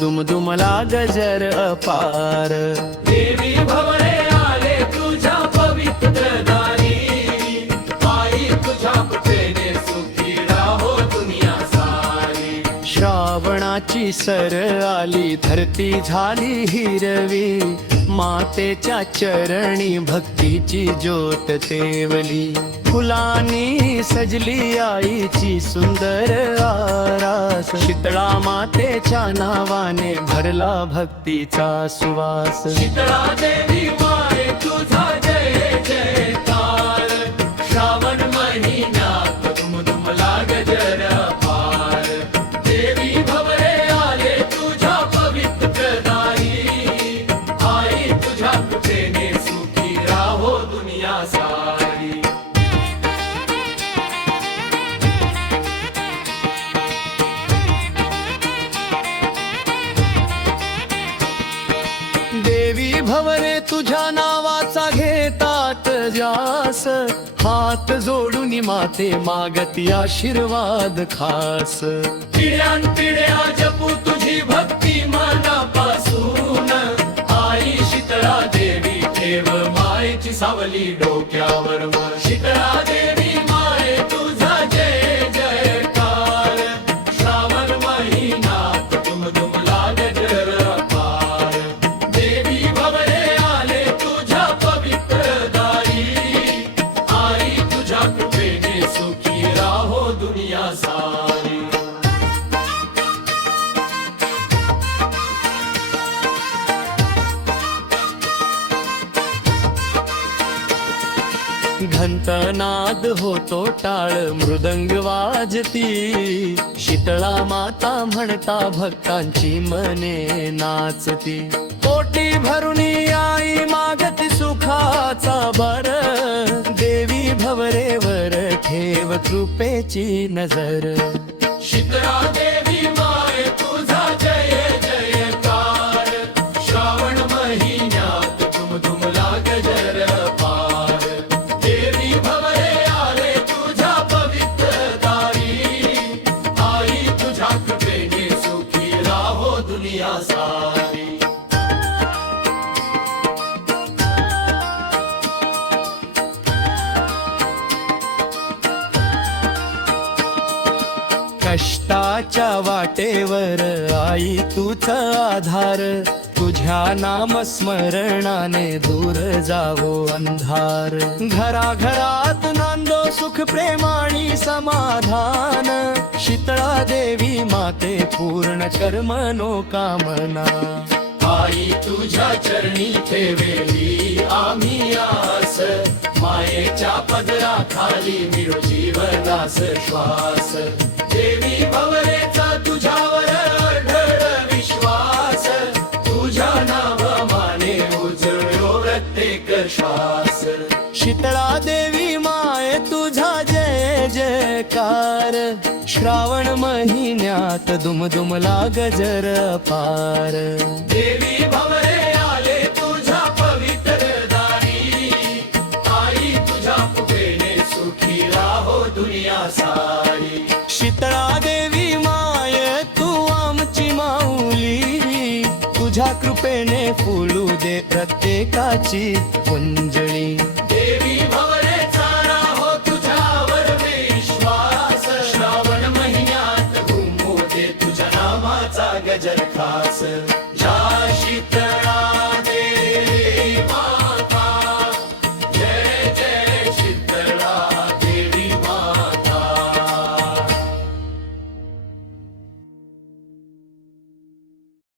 दुमदुमला गजर अपार। देवी भवरे आले तुझ्या पवित्र दारी, आई तुझ्या कृपेने सुखी राहो दुनिया सारी। श्रावणाची सर आली धरती झाली हिरवी, मातेच्या चरणी भक्तीची ज्योत तेवली। फुलांनी सजली आईची सुंदर आरास, शीतळा मातेच्या नावाने भरला भक्तीचा सुवास। शीतळा देवी माये तुझा जय जयकार, श्रावण महिन्यात दुमदुमला गजर अपार। देवी भवरे आले तुझ्या पवित्र दारी, आई तुझ्या कृपेने सुखी राहो दुनिया सारी। देवी भवरे तुझ्या नावाचा घेतात जास, हात जोडून माते मागती आशीर्वाद खास। पिढ्यानपिढ्या जपू तुझी भक्ती मनापासून, आई शीतळा देवी ठेव मायेची सावली डोक्यावर। शीतळा देवी माये तुझा जय जयकार, श्रावण महिन्यात दुमदुमला गजर अपार। देवी भवरे आले तुझ्या पवित्र दारी, आई तुझ्या कृपेने सुखी राहो दुनिया सारी। घंटनाद होतो टाळ मृदंग वाजती, शीतळा माता म्हणता भक्तांची मने नाचती। पोटी भरून आई मागती सुखाचा बर, देवी भवरेवर ठेव कृपेची नजर। शीतळा देवी माये तुझा जय जयकार, श्रावण महिन्यात दुमदुमला गजर अपार। देवी भवरे आले तुझ्या पवित्र दारी, आई तुझ्या कृपेने सुखी राहो दुनिया सारी। कष्टाच्या वाटेवर आई तूच आधार, तुझ्या नामस्मरणाने दूर जावो अंधार। घराघरात नांदो सुख प्रेमाणी समाधान, शीतळा देवी माते पूर्ण कर मनोकामना। आई तुझ्या चरणी ठेवेली आम्ही आस, मायेच्या पदराखाली मिळो जीवनास श्वास। देवी भवरेचा तुझ्यावर अढळ विश्वास, तुझ्या नावाने उजळो प्रत्येक श्वास। शीतळा देवी माये तुझा जय जयकार, श्रावण महिन्यात दुमदुमला गजर अपार। देवी भवरे आले तुझ्या पवित्र दारी, आई तुझ्या कृपेने सुखी राहो दुनिया सारी। शीतळा देवी माये तू आमची माऊली, तुझ्या कृपेने फुलू दे प्रत्येकाची कुंजळी। देवी भवरेचा राहो तुझ्यावर विश्वास, श्रावण महिन्यात घुमू दे तुझ्या नामाचा गजर खास।